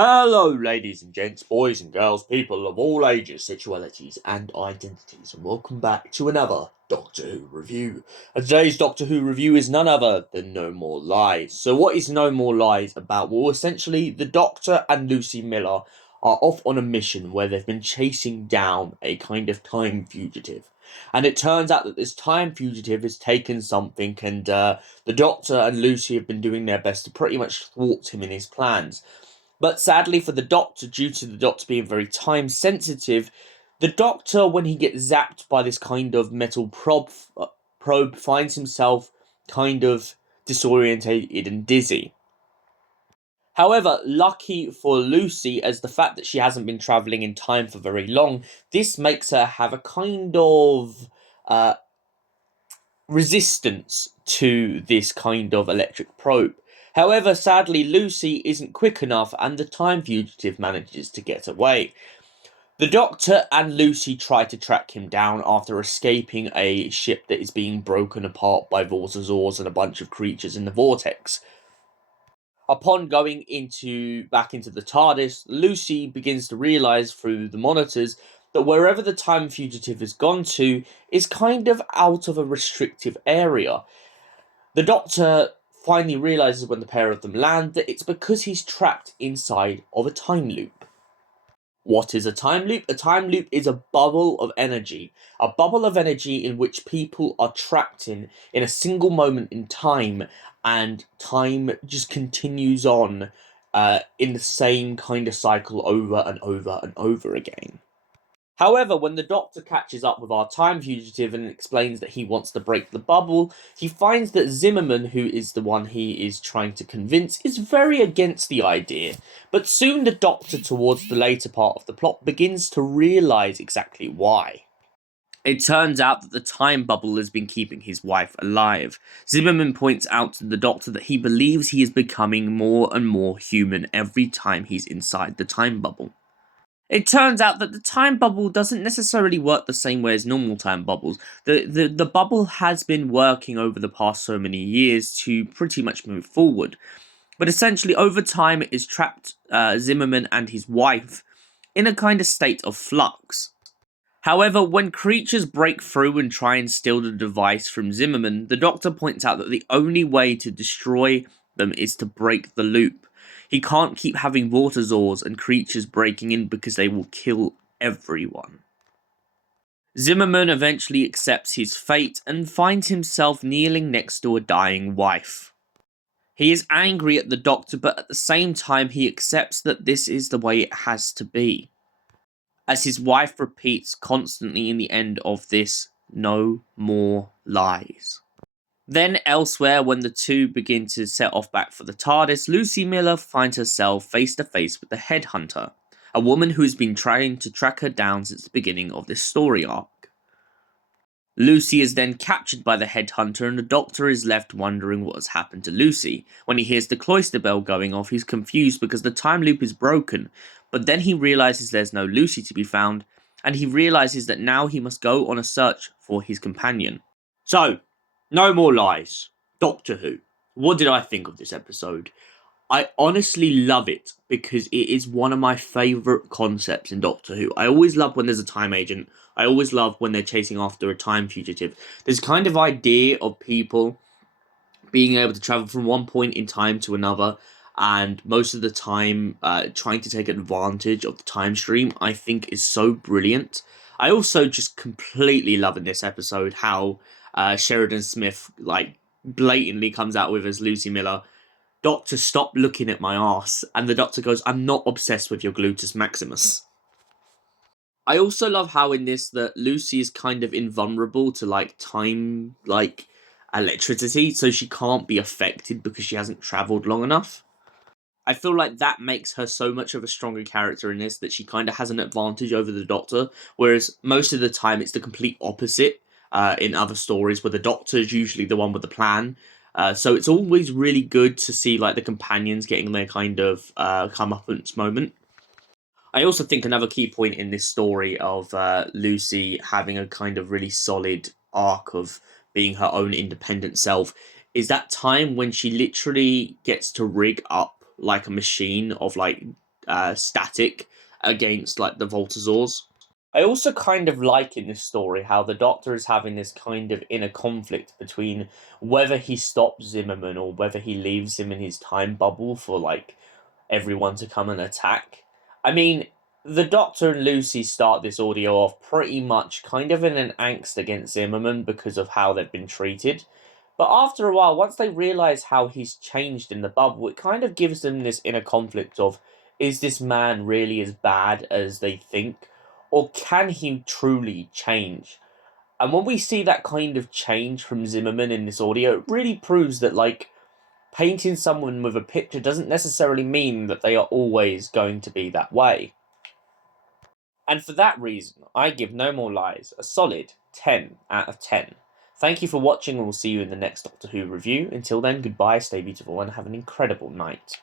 Hello, ladies and gents, boys and girls, people of all ages, sexualities, and identities, and welcome back to another Doctor Who review. And today's Doctor Who review is none other than No More Lies. So what is No More Lies about? Well, essentially, the Doctor and Lucie Miller are off on a mission where they've been chasing down a kind of time fugitive. And it turns out that this time fugitive has taken something, and the Doctor and Lucie have been doing their best to pretty much thwart him in his plans. But sadly for the Doctor, due to the Doctor being very time sensitive, the Doctor, when he gets zapped by this kind of metal probe, finds himself kind of disorientated and dizzy. However, lucky for Lucie, as the fact that she hasn't been travelling in time for very long, this makes her have a kind of resistance to this kind of electric probe. However, sadly, Lucie isn't quick enough and the time fugitive manages to get away. The Doctor and Lucie try to track him down after escaping a ship that is being broken apart by Vortisaurs and a bunch of creatures in the vortex. Upon going back into the TARDIS, Lucie begins to realise through the monitors that wherever the time fugitive has gone to is kind of out of a restrictive area. The Doctor finally realises when the pair of them land that it's because he's trapped inside of a time loop. What is a time loop? A time loop is a bubble of energy. A bubble of energy in which people are trapped in a single moment in time, and time just continues on in the same kind of cycle over and over and over again. However, when the Doctor catches up with our time fugitive and explains that he wants to break the bubble, he finds that Zimmerman, who is the one he is trying to convince, is very against the idea. But soon the Doctor, towards the later part of the plot, begins to realise exactly why. It turns out that the time bubble has been keeping his wife alive. Zimmerman points out to the Doctor that he believes he is becoming more and more human every time he's inside the time bubble. It turns out that the time bubble doesn't necessarily work the same way as normal time bubbles. The bubble has been working over the past so many years to pretty much move forward. But essentially, over time, it has trapped Zimmerman and his wife in a kind of state of flux. However, when creatures break through and try and steal the device from Zimmerman, the Doctor points out that the only way to destroy them is to break the loop. He can't keep having Vortisaurs and creatures breaking in because they will kill everyone. Zimmerman eventually accepts his fate and finds himself kneeling next to a dying wife. He is angry at the Doctor, but at the same time he accepts that this is the way it has to be. As his wife repeats constantly in the end of this, "No more lies." Then elsewhere, when the two begin to set off back for the TARDIS, Lucie Miller finds herself face to face with the Headhunter, a woman who has been trying to track her down since the beginning of this story arc. Lucie is then captured by the Headhunter, and the Doctor is left wondering what has happened to Lucie. When he hears the cloister bell going off, he's confused because the time loop is broken, but then he realises there's no Lucie to be found, and he realises that now he must go on a search for his companion. So, No More Lies, Doctor Who. What did I think of this episode? I honestly love it because it is one of my favourite concepts in Doctor Who. I always love when there's a time agent. I always love when they're chasing after a time fugitive. This kind of idea of people being able to travel from one point in time to another, and most of the time trying to take advantage of the time stream, I think is so brilliant. I also just completely love in this episode how Sheridan Smith blatantly comes out with as Lucie Miller, "Doctor, stop looking at my arse," and the Doctor goes, "I'm not obsessed with your gluteus maximus." I also love how in this that Lucie is kind of invulnerable to time electricity, so she can't be affected because she hasn't travelled long enough. I feel like that makes her so much of a stronger character in this, that she kind of has an advantage over the Doctor, whereas most of the time it's the complete opposite in other stories, where the Doctor is usually the one with the plan. So it's always really good to see the companions getting their kind of comeuppance moment. I also think another key point in this story of Lucie having a kind of really solid arc of being her own independent self is that time when she literally gets to rig up like a machine of static against like the Voltazors. I also kind of like in this story how the Doctor is having this kind of inner conflict between whether he stops Zimmerman or whether he leaves him in his time bubble for like everyone to come and attack. I mean, the Doctor and Lucie start this audio off pretty much kind of in an angst against Zimmerman because of how they've been treated. But after a while, once they realise how he's changed in the bubble, it kind of gives them this inner conflict of, is this man really as bad as they think? Or can he truly change? And when we see that kind of change from Zimmerman in this audio, it really proves that, like, painting someone with a picture doesn't necessarily mean that they are always going to be that way. And for that reason, I give No More Lies a solid 10 out of 10. Thank you for watching, and we'll see you in the next Doctor Who review. Until then, goodbye, stay beautiful, and have an incredible night.